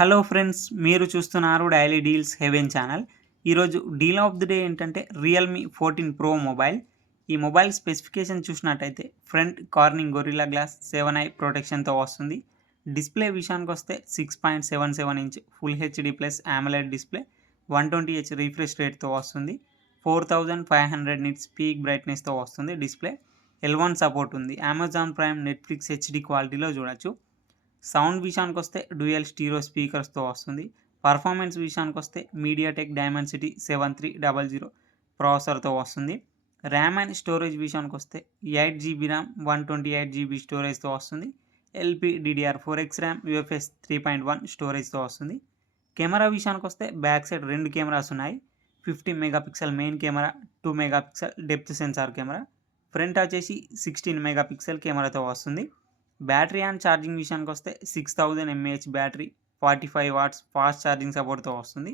Hello friends, మీరు చూస్తున్నారు daily deals haven channel. ఈరోజు డీల్ ఆఫ్ ది డే ఏంటంటే రియల్మీ 14 ప్రో మొబైల్. ఈ మొబైల్ స్పెసిఫికేషన్ చూసినట్టయితే front Corning Gorilla glass 7i ప్రొటెక్షన్తో వస్తుంది. డిస్ప్లే విషయానికి వస్తే 6.77 inch full HD plus AMOLED display 120Hz refresh రేట్తో వస్తుంది. 4500 నిట్స్ పీక్ బ్రైట్నెస్తో వస్తుంది. డిస్ప్లే L1 సపోర్ట్ ఉంది. అమెజాన్ ప్రైమ్, నెట్ఫ్లిక్స్ హెచ్డి క్వాలిటీలో చూడొచ్చు. సౌండ్ విషయానికి వస్తే డ్యూయల్ స్టీరియో స్పీకర్స్తో వస్తుంది. పర్ఫార్మెన్స్ విషయానికి వస్తే మీడియాటెక్ డైమెన్సిటీ 7300 ప్రాసెసర్తో వస్తుంది. ర్యామ్ అండ్ స్టోరేజ్ విషయానికి వస్తే 8GB ర్యామ్ 128GB స్టోరేజ్తో వస్తుంది. LPDDR4X ర్యామ్ UFS 3.1 స్టోరేజ్తో వస్తుంది. కెమెరా విషయానికి వస్తే బ్యాక్ సైడ్ 2 కెమెరాస్ ఉన్నాయి. 50 megapixel main camera, 2 megapixel depth censor camera. Front వచ్చేసి 16 మెగాపిక్సెల్ కెమెరాతో వస్తుంది. బ్యాటరీ అండ్ ఛార్జింగ్ విషయానికి వస్తే 6000 mAh battery, 45 watts fast charging సపోర్ట్తో వస్తుంది.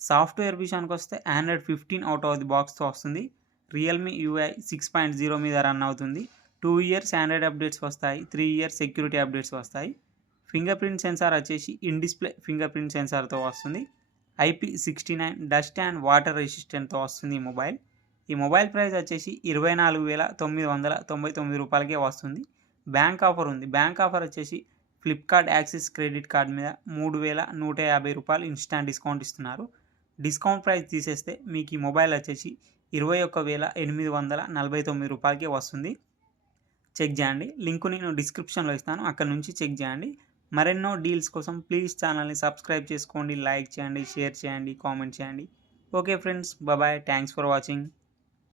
సాఫ్ట్వేర్ విషయానికి వస్తే ఆండ్రాయిడ్ 15 అవుట్ ఆఫ్ ది బాక్స్తో వస్తుంది. రియల్మీ UI 6.0 మీద రన్ అవుతుంది. 2 ఇయర్స్ ఆండ్రాయిడ్ అప్డేట్స్ వస్తాయి, 3 ఇయర్స్ సెక్యూరిటీ అప్డేట్స్ వస్తాయి. ఫింగర్ ప్రింట్ సెన్సార్ వచ్చేసి ఇన్ డిస్ప్లే ఫింగర్ ప్రింట్ సెన్సార్తో వస్తుంది. IP69 డస్ట్ అండ్ వాటర్ రెసిస్టెంట్తో వస్తుంది ఈ మొబైల్ ప్రైస్ వచ్చేసి 24,999 రూపాయలకే వస్తుంది. బ్యాంక్ ఆఫర్ ఉంది. బ్యాంక్ ఆఫర్ వచ్చేసి ఫ్లిప్కార్ట్ యాక్సిస్ క్రెడిట్ కార్డ్ మీద 3150 రూపాయలు ఇన్స్టాంట్ డిస్కౌంట్ ఇస్తున్నారు. డిస్కౌంట్ ప్రైస్ తీసేస్తే మీకు ఈ మొబైల్ వచ్చేసి 21,849 రూపాయలకే వస్తుంది. చెక్ చేయండి. లింక్ నేను డిస్క్రిప్షన్లో ఇస్తాను, అక్కడ నుంచి చెక్ చేయండి. మరెన్నో డీల్స్ కోసం ప్లీజ్ ఛానల్ని సబ్స్క్రైబ్ చేసుకోండి, లైక్ చేయండి, షేర్ చేయండి, కామెంట్ చేయండి. Okay friends, bye. Thanks for watching.